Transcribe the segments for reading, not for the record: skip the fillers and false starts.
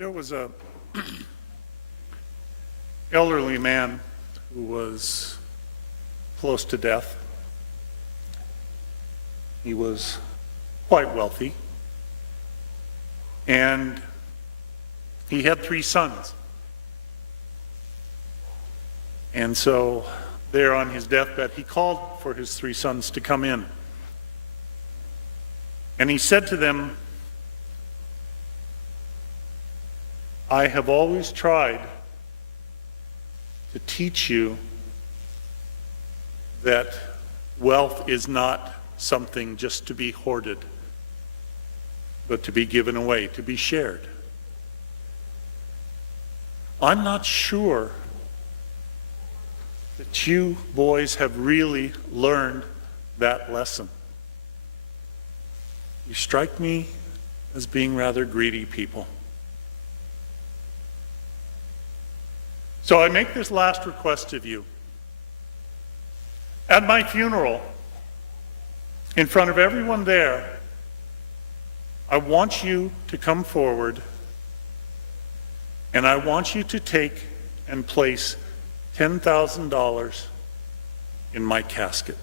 There was a elderly man who was close to death. He was quite wealthy, and he had 3 sons. And so there on his deathbed, he called for his 3 sons to come in. And he said to them, I have always tried to teach you that wealth is not something just to be hoarded, but to be given away, to be shared. I'm not sure that you boys have really learned that lesson. You strike me as being rather greedy people. So I make this last request of you. At my funeral, in front of everyone there, I want you to come forward, and I want you to take and place $10,000 in my casket.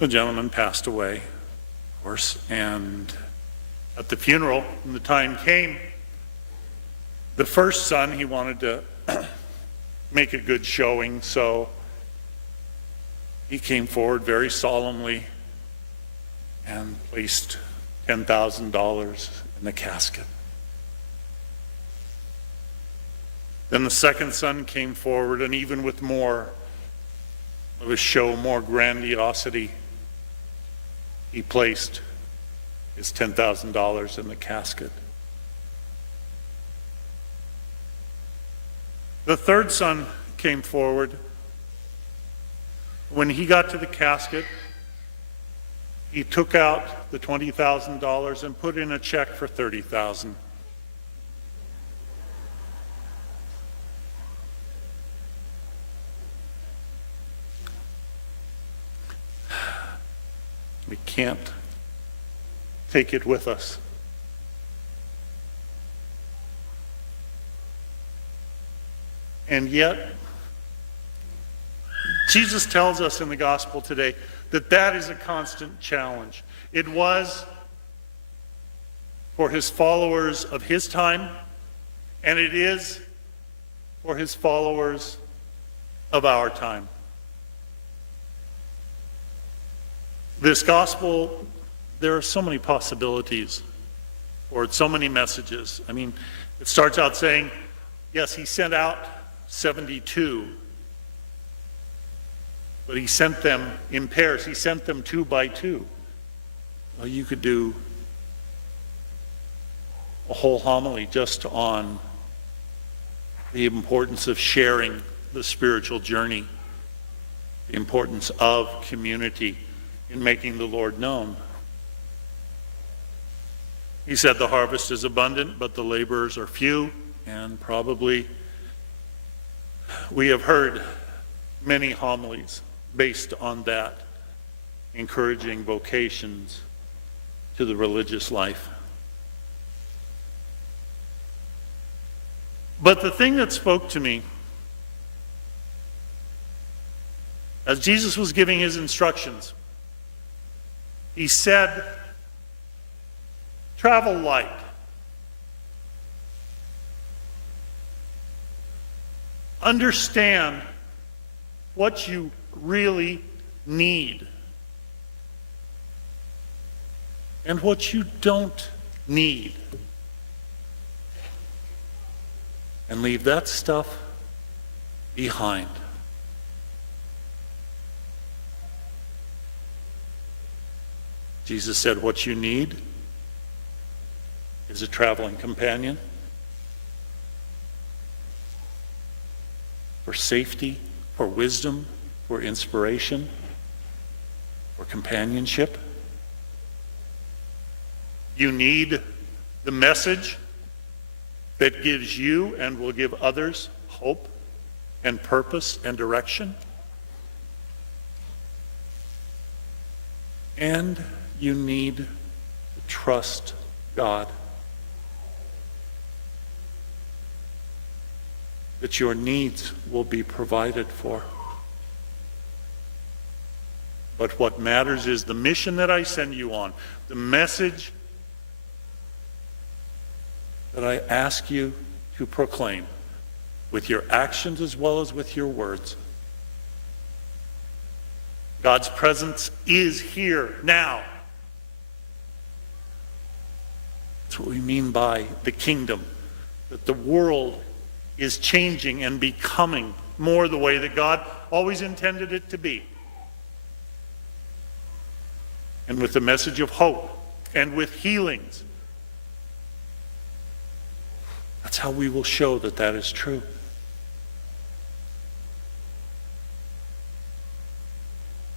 The gentleman passed away, of course, and at the funeral, when the time came, the first son, he wanted to make a good showing, so he came forward very solemnly and placed $10,000 in the casket. Then the second son came forward, and even with more of a show, more grandiosity, he placed his $10,000 in the casket. The third son came forward. When he got to the casket, he took out the $20,000 and put in a check for $30,000. We can't take it with us. And yet, Jesus tells us in the gospel today that that is a constant challenge. It was for his followers of his time, and it is for his followers of our time. This gospel, there are so many possibilities, or so many messages. I mean, it starts out saying, yes, he sent out 72, but he sent them in pairs. He sent them 2 by 2. Well, you could do a whole homily just on the importance of sharing the spiritual journey, the importance of community in making the Lord known. He said the harvest is abundant, but the laborers are few, and probably we have heard many homilies based on that, encouraging vocations to the religious life. But the thing that spoke to me as Jesus was giving his instructions, he said, travel light. Understand what you really need and what you don't need. And leave that stuff behind. Jesus said, what you need is a traveling companion for safety, for wisdom, for inspiration, for companionship. You need the message that gives you and will give others hope and purpose and direction. And you need to trust God. That your needs will be provided for. But what matters is the mission that I send you on, the message that I ask you to proclaim with your actions as well as with your words. God's presence is here now. That's what we mean by the kingdom, that the world is changing and becoming more the way that God always intended it to be. And with the message of hope and with healings. That's how we will show that that is true.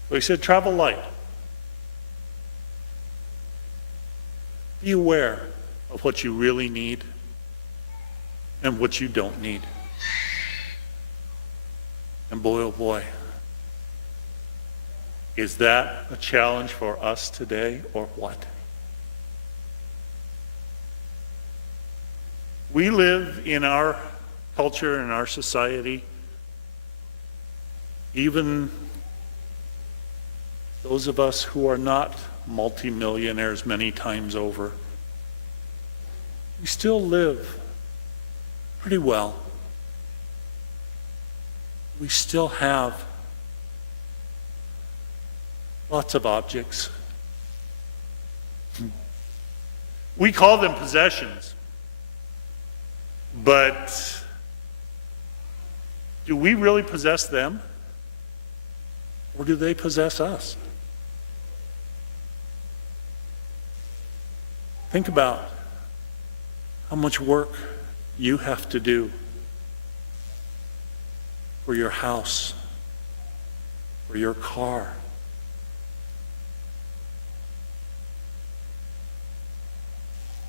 So he said, travel light. Be aware of what you really need and what you don't need. And boy, oh boy, is that a challenge for us today or what? We live in our culture and our society, even those of us who are not multimillionaires many times over, we still live pretty well. We still have lots of objects. We call them possessions, but do we really possess them? Or do they possess us? Think about how much work you have to do for your house, for your car.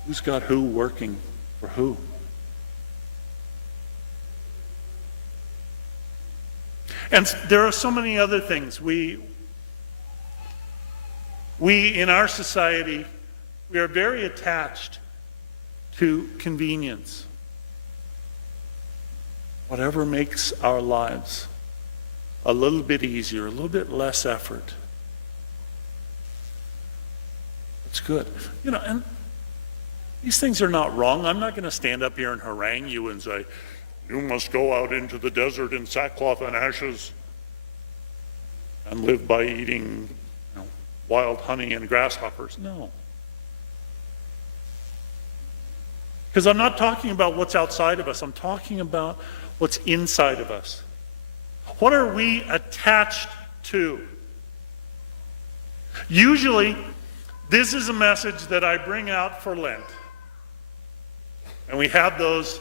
Who's got who working for who? And there are so many other things. We in our society, we are very attached to convenience. Whatever makes our lives a little bit easier, a little bit less effort. It's good. You know, and these things are not wrong. I'm not going to stand up here and harangue you and say, you must go out into the desert in sackcloth and ashes and live by eating, wild honey and grasshoppers. No. Because I'm not talking about what's outside of us. I'm talking about what's inside of us. What are we attached to? Usually, this is a message that I bring out for Lent. And we have those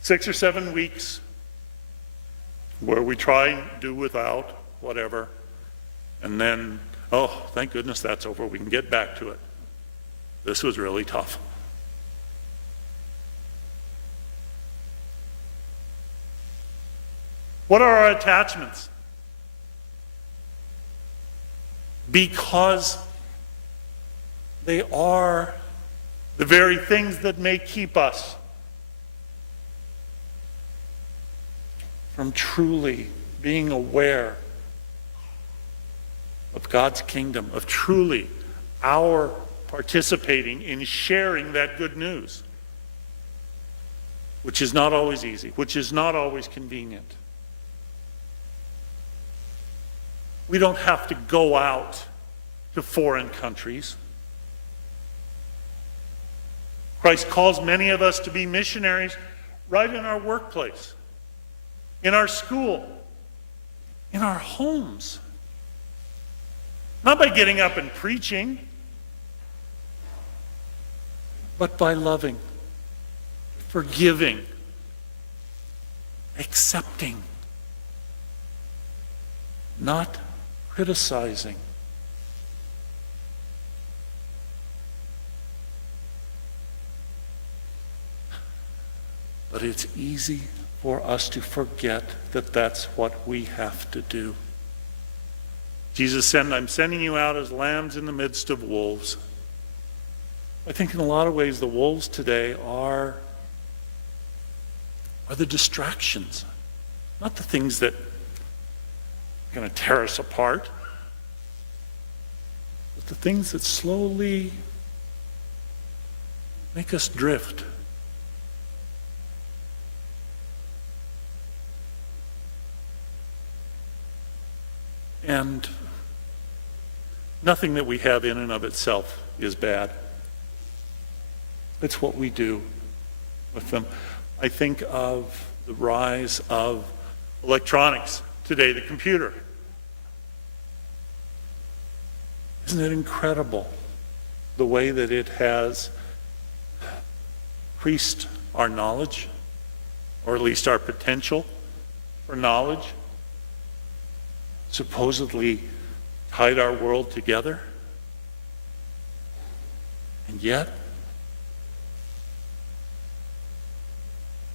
6 or 7 weeks where we try and do without whatever. And then, oh, thank goodness that's over. We can get back to it. This was really tough. What are our attachments? Because they are the very things that may keep us from truly being aware of God's kingdom, of truly our participating in sharing that good news, which is not always easy, which is not always convenient. We don't have to go out to foreign countries. Christ calls many of us to be missionaries right in our workplace, in our school, in our homes. Not by getting up and preaching, but by loving, forgiving, accepting, not criticizing. But it's easy for us to forget that that's what we have to do. Jesus said, I'm sending you out as lambs in the midst of wolves. I think in a lot of ways the wolves today are the distractions, not the things that are going to tear us apart, but the things that slowly make us drift. And nothing that we have in and of itself is bad. It's what we do with them. I think of the rise of electronics today, the computer. Isn't it incredible the way that it has increased our knowledge, or at least our potential for knowledge, supposedly tied our world together, and yet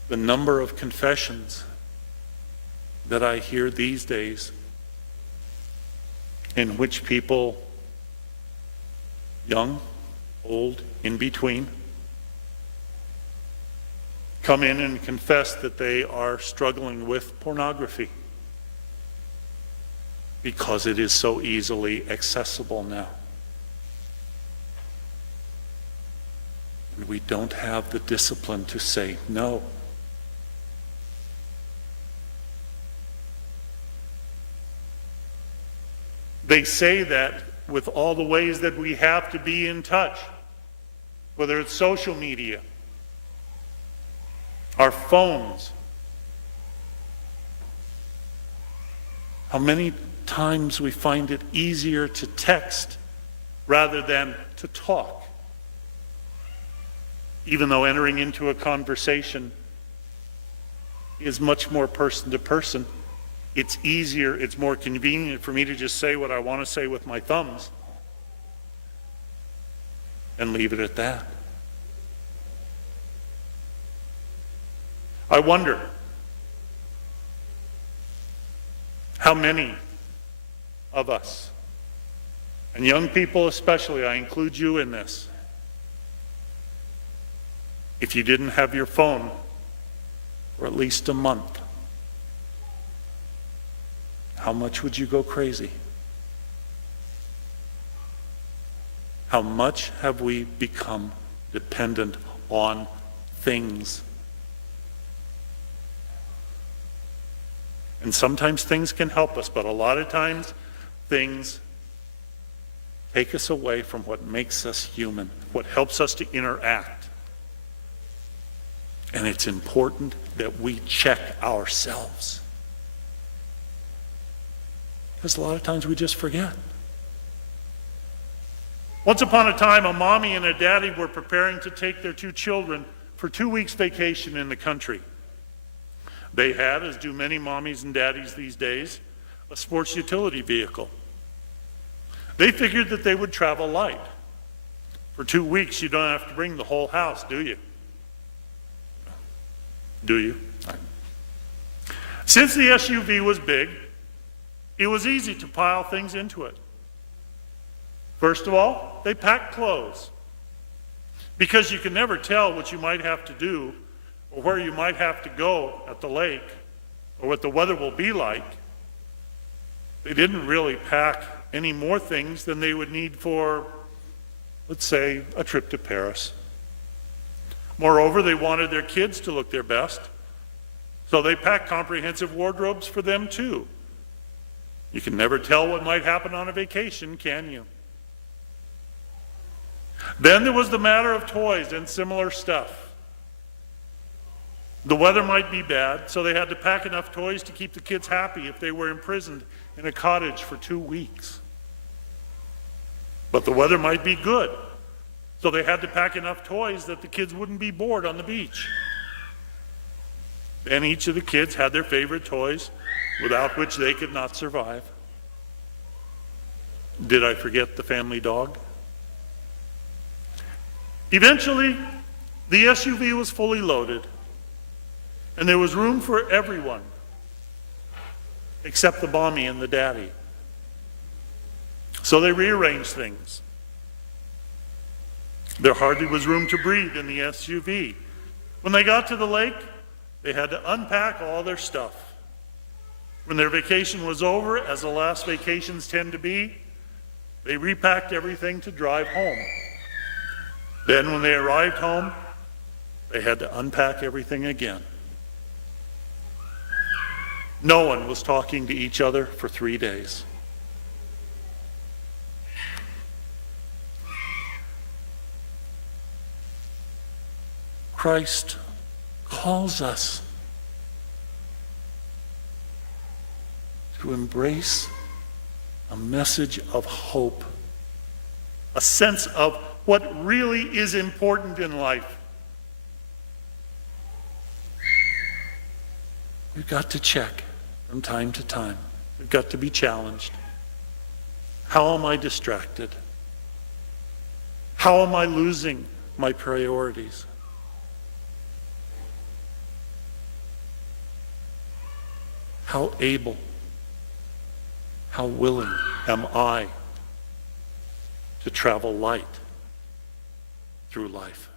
the number of confessions that I hear these days in which people, young, old, in between, come in and confess that they are struggling with pornography because it is so easily accessible now. And we don't have the discipline to say no. They say that with all the ways that we have to be in touch, whether it's social media, our phones, how many times we find it easier to text rather than to talk, even though entering into a conversation is much more person to person. It's easier, it's more convenient for me to just say what I want to say with my thumbs and leave it at that. I wonder how many of us, and young people especially, I include you in this, if you didn't have your phone for at least a month, how much would you go crazy? How much have we become dependent on things? And sometimes things can help us, but a lot of times things take us away from what makes us human, what helps us to interact. And it's important that we check ourselves. Because a lot of times we just forget. Once upon a time, a mommy and a daddy were preparing to take their two children for 2 weeks vacation in the country. They had, as do many mommies and daddies these days, a sports utility vehicle. They figured that they would travel light. For 2 weeks, you don't have to bring the whole house, do you? Do you? Since the SUV was big, it was easy to pile things into it. First of all, they packed clothes, because you can never tell what you might have to do or where you might have to go at the lake or what the weather will be like. They didn't really pack any more things than they would need for, let's say, a trip to Paris. Moreover, they wanted their kids to look their best, so they packed comprehensive wardrobes for them too. You can never tell what might happen on a vacation, can you? Then there was the matter of toys and similar stuff. The weather might be bad, so they had to pack enough toys to keep the kids happy if they were imprisoned in a cottage for 2 weeks. But the weather might be good, so they had to pack enough toys that the kids wouldn't be bored on the beach. Then each of the kids had their favorite toys, without which they could not survive. Did I forget the family dog? Eventually, the SUV was fully loaded, and there was room for everyone, except the mommy and the daddy. So they rearranged things. There hardly was room to breathe in the SUV. When they got to the lake, they had to unpack all their stuff. When their vacation was over, as the last vacations tend to be, they repacked everything to drive home. Then when they arrived home, they had to unpack everything again. No one was talking to each other for 3 days. Christ calls us to embrace a message of hope, a sense of what really is important in life. We've got to check from time to time. We've got to be challenged. How am I distracted? How am I losing my priorities? How able, how willing am I to travel light through life?